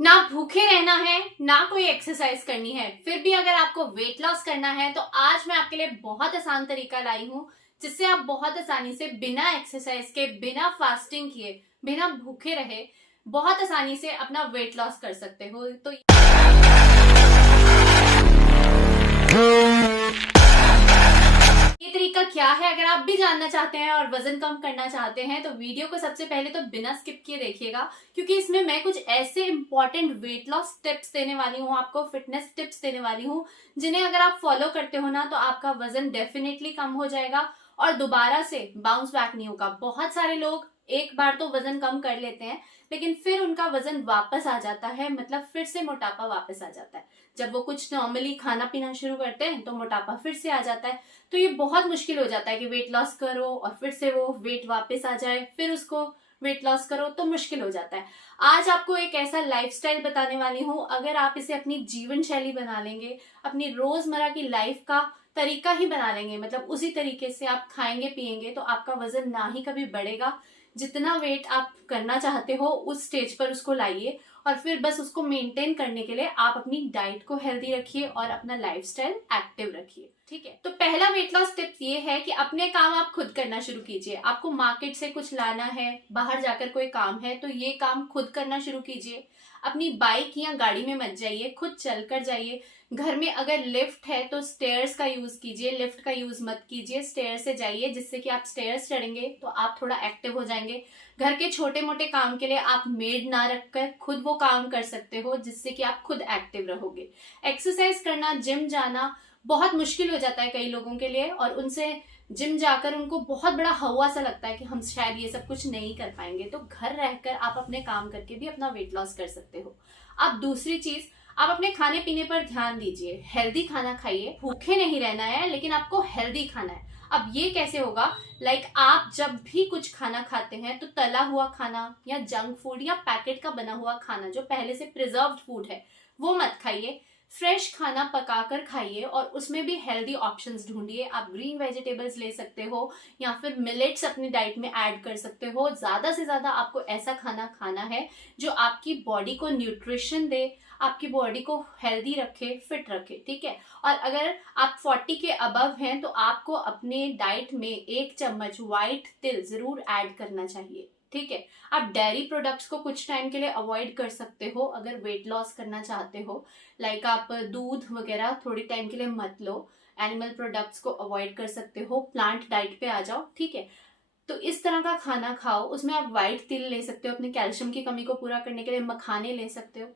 ना भूखे रहना है, ना कोई एक्सरसाइज करनी है, फिर भी अगर आपको वेट लॉस करना है तो आज मैं आपके लिए बहुत आसान तरीका लाई हूँ जिससे आप बहुत आसानी से बिना एक्सरसाइज के, बिना फास्टिंग किए, बिना भूखे रहे बहुत आसानी से अपना वेट लॉस कर सकते हो। तो ये तरीका क्या है, अगर आप भी जानना चाहते हैं और वजन कम करना चाहते हैं तो वीडियो को सबसे पहले तो बिना स्किप किए देखिएगा, क्योंकि इसमें मैं कुछ ऐसे इंपॉर्टेंट वेट लॉस टिप्स देने वाली हूँ, आपको फिटनेस टिप्स देने वाली हूँ जिन्हें अगर आप फॉलो करते हो ना तो आपका वजन डेफिनेटली कम हो जाएगा और दोबारा से बाउंस बैक नहीं होगा। बहुत सारे लोग एक बार तो वजन कम कर लेते हैं लेकिन फिर उनका वजन वापस आ जाता है, मतलब फिर से मोटापा वापस आ जाता है। जब वो कुछ नॉर्मली खाना पीना शुरू करते हैं तो मोटापा फिर से आ जाता है। तो ये बहुत मुश्किल हो जाता है कि वेट लॉस करो और फिर से वो वेट वापस आ जाए, फिर उसको वेट लॉस करो, तो मुश्किल हो जाता है। आज आपको एक ऐसा लाइफस्टाइल बताने वाली हूँ, अगर आप इसे अपनी जीवन शैली बना लेंगे, अपनी रोजमर्रा की लाइफ का तरीका ही बना लेंगे, मतलब उसी तरीके से आप खाएंगे पिएंगे, तो आपका वजन ना ही कभी बढ़ेगा। जितना वेट आप करना चाहते हो उस स्टेज पर उसको लाइए और फिर बस उसको मेंटेन करने के लिए आप अपनी डाइट को हेल्दी रखिए और अपना लाइफस्टाइल एक्टिव रखिए। ठीक है, तो पहला वेट लॉस टिप्स ये है कि अपने काम आप खुद करना शुरू कीजिए। आपको मार्केट से कुछ लाना है, बाहर जाकर कोई काम है, तो ये काम खुद करना शुरू कीजिए। अपनी बाइक या गाड़ी में मत जाइए, खुद चलकर जाइए। घर में अगर लिफ्ट है तो स्टेयर्स का यूज कीजिए, लिफ्ट का यूज मत कीजिए, स्टेयर से जाइए, जिससे कि आप स्टेयर्स चढ़ेंगे तो आप थोड़ा एक्टिव हो जाएंगे। घर के छोटे मोटे काम के लिए आप मेड ना रखकर खुद वो काम कर सकते हो, जिससे कि आप खुद एक्टिव रहोगे। एक्सरसाइज करना, जिम जाना बहुत मुश्किल हो जाता है कई लोगों के लिए, और उनसे जिम जाकर उनको बहुत बड़ा हवा सा लगता है कि हम शायद ये सब कुछ नहीं कर पाएंगे। तो घर रहकर आप अपने काम करके भी अपना वेट लॉस कर सकते हो। अब दूसरी चीज, आप अपने खाने पीने पर ध्यान दीजिए। हेल्दी खाना खाइए, भूखे नहीं रहना है लेकिन आपको हेल्दी खाना है। अब ये कैसे होगा, आप जब भी कुछ खाना खाते हैं तो तला हुआ खाना या जंक फूड या पैकेट का बना हुआ खाना जो पहले से प्रिजर्व्ड फूड है वो मत खाइए। फ्रेश खाना पकाकर खाइए और उसमें भी हेल्दी ऑप्शंस ढूंढिए। आप ग्रीन वेजिटेबल्स ले सकते हो या फिर मिलेट्स अपनी डाइट में ऐड कर सकते हो। ज्यादा से ज्यादा आपको ऐसा खाना खाना है जो आपकी बॉडी को न्यूट्रिशन दे, आपकी बॉडी को हेल्दी रखे, फिट रखे। ठीक है, और अगर आप 40 के अबव हैं तो आपको अपने डाइट में 1 चम्मच व्हाइट तिल जरूर ऐड करना चाहिए। ठीक है, आप डेयरी प्रोडक्ट्स को कुछ टाइम के लिए अवॉइड कर सकते हो अगर वेट लॉस करना चाहते हो। आप दूध वगैरह थोड़ी टाइम के लिए मत लो, एनिमल प्रोडक्ट्स को अवॉइड कर सकते हो, प्लांट डाइट पे आ जाओ। ठीक है, तो इस तरह का खाना खाओ। उसमें आप व्हाइट तिल ले सकते हो, अपने कैल्शियम की कमी को पूरा करने के लिए मखाने ले सकते हो।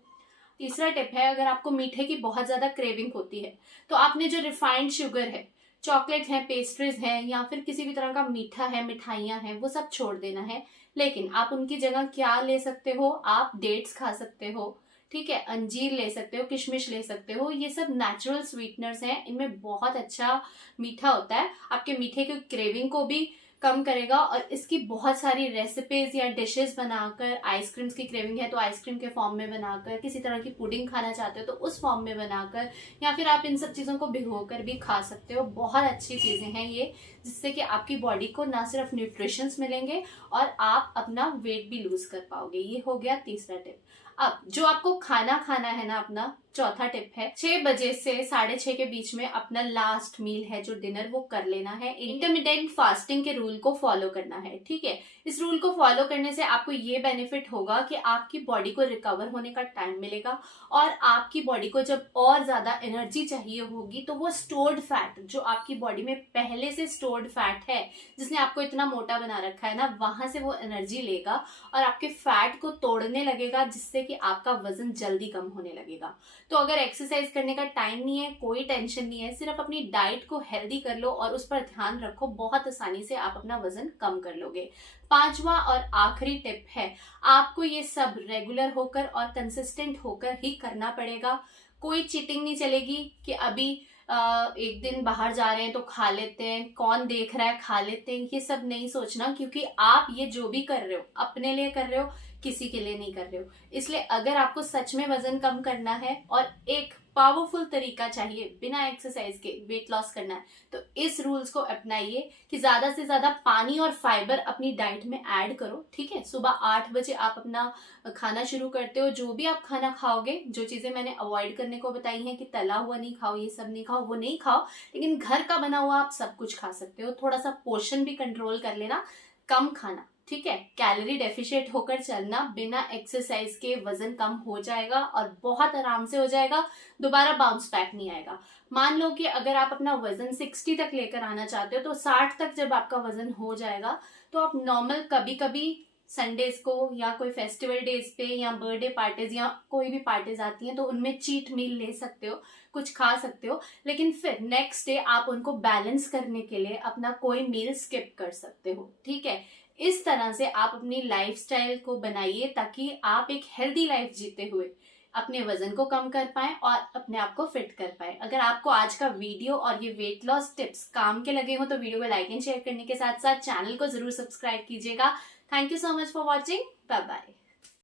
तीसरा टिप है, अगर आपको मीठे की बहुत ज्यादा क्रेविंग होती है तो आपने जो रिफाइंड शुगर है, चॉकलेट है, पेस्ट्रीज है या फिर किसी भी तरह का मीठा है, मिठाइयां हैं, वो सब छोड़ देना है। लेकिन आप उनकी जगह क्या ले सकते हो, आप डेट्स खा सकते हो। ठीक है, अंजीर ले सकते हो, किशमिश ले सकते हो। ये सब नेचुरल स्वीटनर्स हैं, इनमें बहुत अच्छा मीठा होता है, आपके मीठे की क्रेविंग को भी कम करेगा। और इसकी बहुत सारी रेसिपीज या डिशेस बनाकर, आइसक्रीम्स की क्रेविंग है तो आइसक्रीम के फॉर्म में बनाकर, किसी तरह की पुडिंग खाना चाहते हो तो उस फॉर्म में बनाकर, या फिर आप इन सब चीजों को भिगोकर भी खा सकते हो। बहुत अच्छी चीजें हैं ये, जिससे कि आपकी बॉडी को ना सिर्फ न्यूट्रिशंस मिलेंगे और आप अपना वेट भी लूज कर पाओगे। ये हो गया तीसरा टिप। अब जो आपको खाना खाना है ना, अपना चौथा टिप है, 6 बजे से 6:30 के बीच में अपना लास्ट मील है जो डिनर, वो कर लेना है। इंटरमिटेंट फास्टिंग के रूल को फॉलो करना है। ठीक है, इस रूल को फॉलो करने से आपको ये बेनिफिट होगा कि आपकी बॉडी को रिकवर होने का टाइम मिलेगा और आपकी बॉडी को जब और ज्यादा एनर्जी चाहिए होगी तो वो स्टोर्ड फैट, जो आपकी बॉडी में पहले से स्टोर्ड फैट है, जिसने आपको इतना मोटा बना रखा है ना, वहां से वो एनर्जी लेगा और आपके फैट को तोड़ने लगेगा, जिससे कि आपका वजन जल्दी कम होने लगेगा। तो अगर एक्सरसाइज करने का टाइम नहीं है, कोई टेंशन नहीं है, सिर्फ अपनी डाइट को हेल्दी कर लो और उस पर ध्यान रखो, बहुत आसानी से आप अपना वजन कम कर लोगे। पांचवा और आखिरी टिप है, आपको ये सब रेगुलर होकर और कंसिस्टेंट होकर ही करना पड़ेगा। कोई चीटिंग नहीं चलेगी कि अभी एक दिन बाहर जा रहे हैं तो खा लेते हैं, कौन देख रहा है खा लेते हैं, ये सब नहीं सोचना, क्योंकि आप ये जो भी कर रहे हो अपने लिए कर रहे हो, किसी के लिए नहीं कर रहे हो। इसलिए अगर आपको सच में वजन कम करना है और एक पावरफुल तरीका चाहिए बिना एक्सरसाइज के वेट लॉस करना है, तो इस रूल्स को अपनाइए कि ज्यादा से ज्यादा पानी और फाइबर अपनी डाइट में ऐड करो। ठीक है, सुबह 8 बजे आप अपना खाना शुरू करते हो, जो भी आप खाना खाओगे, जो चीजें मैंने अवॉइड करने को बताई हैं कि तला हुआ नहीं खाओ, ये सब नहीं खाओ, वो नहीं खाओ, लेकिन घर का बना हुआ आप सब कुछ खा सकते हो। थोड़ा सा पोर्शन भी कंट्रोल कर लेना, कम खाना। ठीक है, कैलोरी डेफिशिएट होकर चलना, बिना एक्सरसाइज के वजन कम हो जाएगा और बहुत आराम से हो जाएगा, दोबारा बाउंस बैक नहीं आएगा। मान लो कि अगर आप अपना वजन 60 तक लेकर आना चाहते हो, तो 60 तक जब आपका वजन हो जाएगा तो आप नॉर्मल कभी कभी संडेज को या कोई फेस्टिवल डेज पे या बर्थडे पार्टीज या कोई भी पार्टीज आती हैं तो उनमें चीट मील ले सकते हो, कुछ खा सकते हो, लेकिन फिर नेक्स्ट डे आप उनको बैलेंस करने के लिए अपना कोई मील स्किप कर सकते हो। ठीक है, इस तरह से आप अपनी लाइफस्टाइल को बनाइए ताकि आप एक हेल्दी लाइफ जीते हुए अपने वजन को कम कर पाए और अपने आप को फिट कर पाए। अगर आपको आज का वीडियो और ये वेट लॉस टिप्स काम के लगे हो तो वीडियो को लाइक एंड शेयर करने के साथ साथ चैनल को जरूर सब्सक्राइब कीजिएगा। Thank you so much for watching. Bye bye.